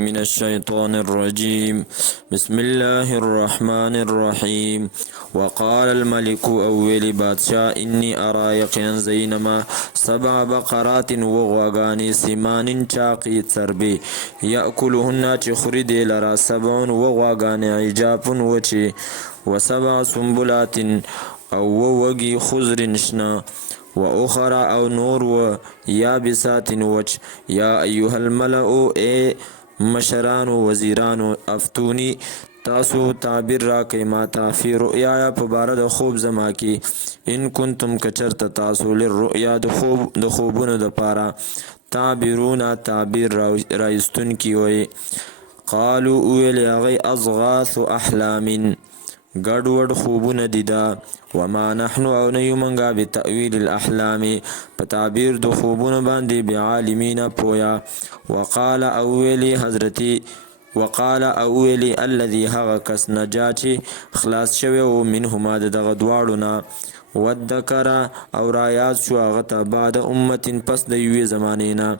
من الشيطان الرجيم. بسم الله الرحمن الرحيم. وقال الملك أول بادشاہ إني أرى يقينا زينما 7 بقرات وغواغاني سمان چاقي تربي يأكلهن چخري دي لرا 7 وغواغاني عجاف وچي و7 سنبلات او ووغي خضر شنا وأخرى او نور و يابسات وچ. يا أيها الملأ اي مشرانو وزیرانو افتونی تاسو تعبیر را کئی ماتا فی رؤیا په باره د خوب زما کی ان کنتم کچرت تاسو للرؤیا د خوبونو د پاره تعبیرون تعبیر رایستون کی وی. قالو اویل اغی اضغاث احلام ګډوډ خوبونه دي دا وما نحنو او نه یو منګه بتأویل الاحلام په تعبیر د خوبونو باندې بعالمین پویا. وقال اولی الذي هغه کس نجا چې خلاص شوی و منهما دغه دواړو نه وذکر او رایاد شو هغه ته بعد امت پس د یوې زمانې نه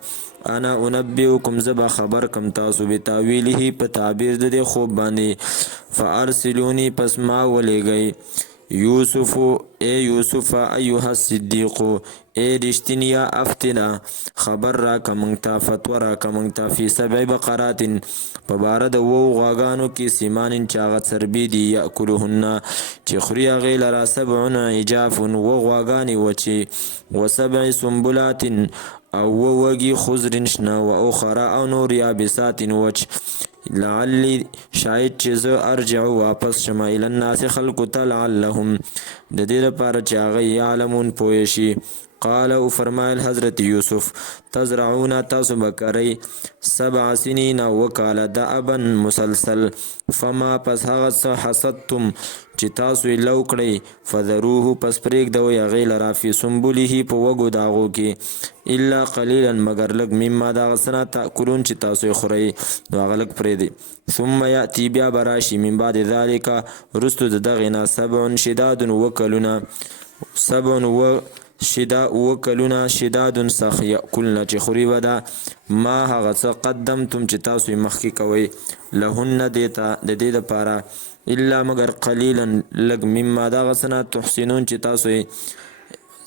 انا انبئکم زبا خبر کم تاسو بتاویله په تعبیر د خوب باندې فارسلونی پس ما ولیږئ یوسف اے یوسف ایها الصدیق اے رشتنیا افتنا خبر را کمنگتا فتوه را کمنگتا فی 7 بقرات په باره د 2 غواګانو کې سیمان چاغه چربی دي یاکلهن چې خوري هغې لرا 7 عجاف 2 غواګانې وچې و7 سنبلات او ووږي خضر شنه و اخرى او نور یابسات وچ. لعلی شاید چې زه ارجع واپس شم الی الناس خلقو ته لعلهم د دې لپاره چې هغه یعلمون پوه شي. قال او فرمایل حضرت یوسف تزرعون تاسو بکرئ 7 سنین وکاله دأبا مسلسل فما پس هغه څه حصدتم چې تاسو یې لو کړئ فذروه پس پرېږدوئ هغې لره فی سنبله په وږو د هغو کې الا قلیلا مگر لږ مما د هغه څه نه تأکلون چې تاسو یې خورئ نو هغه لږ پرېږدئ. ثم یأتي بیا به راشي من بعد ذلک وروستو د دغې نه 7 شداد وکلونه 7 وکلونه شداد سخت یأکلن چې خوري به ده ما هغه څه قدمتم چې تاسو یې مخکې کوئ لهن د دې دپاره الا مگر قلیلا لږ مما دغه څه نه تحسنون چې تاسو یې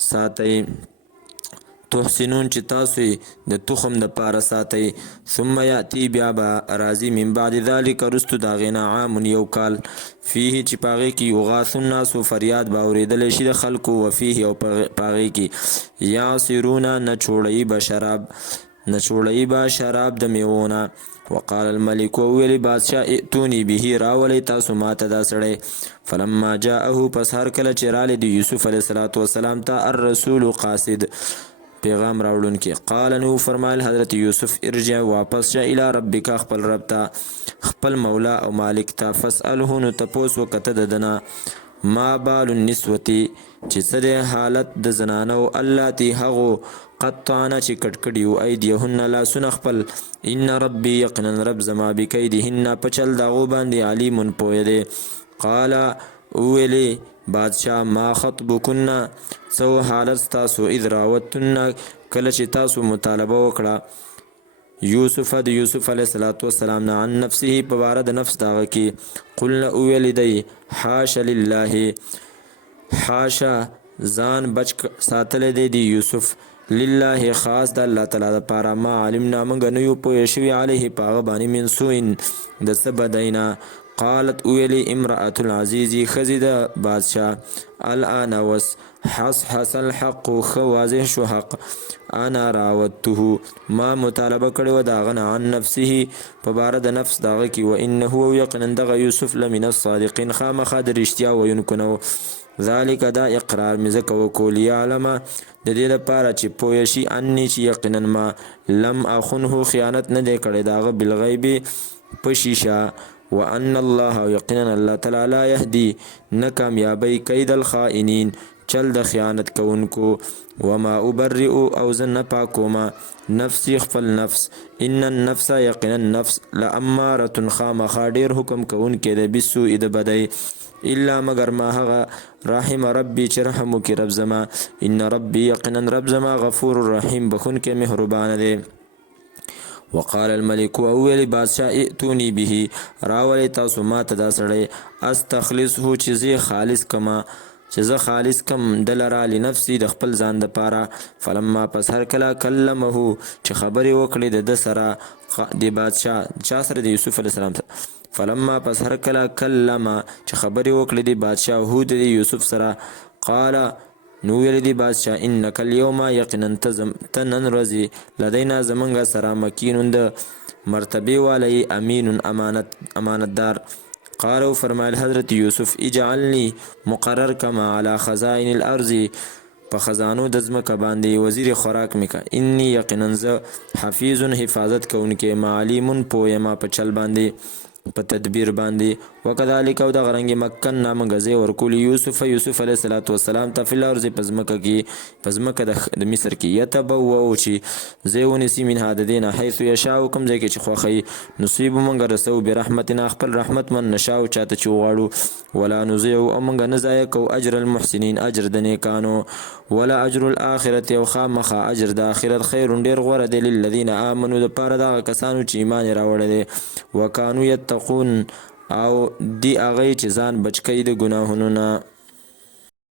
ساتئ تحسنون چې تاسو یې د تخم دپاره ساتئ. ثم یأتي بیا به راځي من بعد ذلک وروستو د هغې نه عام یو کال فیه چې په هغې کې یغاث الناس فریاد به اورېدلی شي د خلکو وفیه او په هغې کې یعصرون نچوړی به شراب د میوونه. وقال الملک وویل بادشاه ائتونی به راولی تاسو ماته دا سړی فلما جاءه پس هر کله چې رالی د یوسف علیه السلام ته الرسول قاصد پیغام راوړون کې قال نو فرمایل حضرت یوسف ارجع واپس شه الی ربک خپل رب ته خپل مولا او مالک ته فاسأله نو تپوس وکته د دنه ما بال النسوتی چې څه دی حالت د زنانو اللاتی هغو قطعنا چې کټ کړي و ایدیهن لاسونه خپل ان ربي یقینا رب زما بکیدهن په چل د هغو باندې علیم پوه دی. قال اویلی بادشاه ما خطبکن څه حالت ستاسو اذ راوتن کله چې تاسو مطالبه وکړه یوسف د یوسف علیه السلام نه عن نفسه په باره د نفس د هغه کې قلنا اویلی دی حاش لله حاشا ځان بچ ساتلی دی د یوسف لله خاص د الله تعالی دپاره ما علمنا موږ نه یو پوه شوي علیه په هغه باندې من سوء د څه بدۍ نه. قالت اویلی امرأة العزیزی خزی د بادشاه الان وس حس الحق خو واضح شو حق انا راودته ما مطالبه کړی و د هغه نه عن نفسه په باره د نفس د هغه کې و انه یقینا دغه یوسف لمن الصادقین خامخا د رښتیا ویونکو نه و ذلک دا اقرار مې ځکه وکړو لیعلمه د دې لپاره چې پوه شي انی چې یقینا ما لم اخنه خیانت نه دی کړی د هغه بالغیب په شیشه وان الله یقینا الله تعالی لا یهدی نه کامیابی کید الخائنین چل د خیانت کوونکو. وما ابرئ او زه نه پاکومه نفسی خپل نفس ان النفس یقینا النفس لاماره خامخا ډیر حکم کوونکی د بالسوء د بدۍ الا مگر ما هغه رحم ربي چې رحم وکړي رب زما ان ربي یقینا رب زما غفور رحیم بخونکی مهربان دی. وقال الملك او ویلی بادشاه ائتونی به راولی تاسو ما ته دا سړی استخلصه چې زه خالص کما چې زه خالص کم دلرا لنفسي د خپل ځان د پاره. فلما پس هر کله کلمه چې خبرې وکړې د سره د بادشاه چا سره د یوسف علیه السلام سره. فلما پس هر کله کلمه چې خبرې وکړې د بادشاه هو د یوسف سره قال نو ویل دی بادشاه انک اليوم یقینا ته نن ورځې لدینا زمونږ سره مکین د مرتبه والی امین امانتدار. قالو فرمایل حضرت یوسف اجعلنی مقرر کما علی خزائن الارض په خزانو د ځمکه باندې وزیر خوراک میکا انی یقینا زه حفیظ حفاظت کوونکې معلم پویما په چل باندې په تدبیر باندې. وکذالک او د غرنګ مکن نام غزه ورکول یوسف علیه السلام ته فل ارض پزمکه د مصر کې یتبو چې زیونی سیمین هاد دینه حيث یشاء کوم ځای کې چې خوخی نصیب مونږ رسو برحمتنا خپل رحمت من نشاو چاته چې غواړو ولا نضيع او مونږ نه ضایع کو اجر المحسنین اجر د نیکانو ولا اجر الاخرته او خامخ اجر د اخرت خیر ډیر غوره دی للذین آمنوا د پاره د کسانو چې ایمان راوړل وکانو یتقون او دی هغه چې ځان بچ کړي د ګناهونو نه.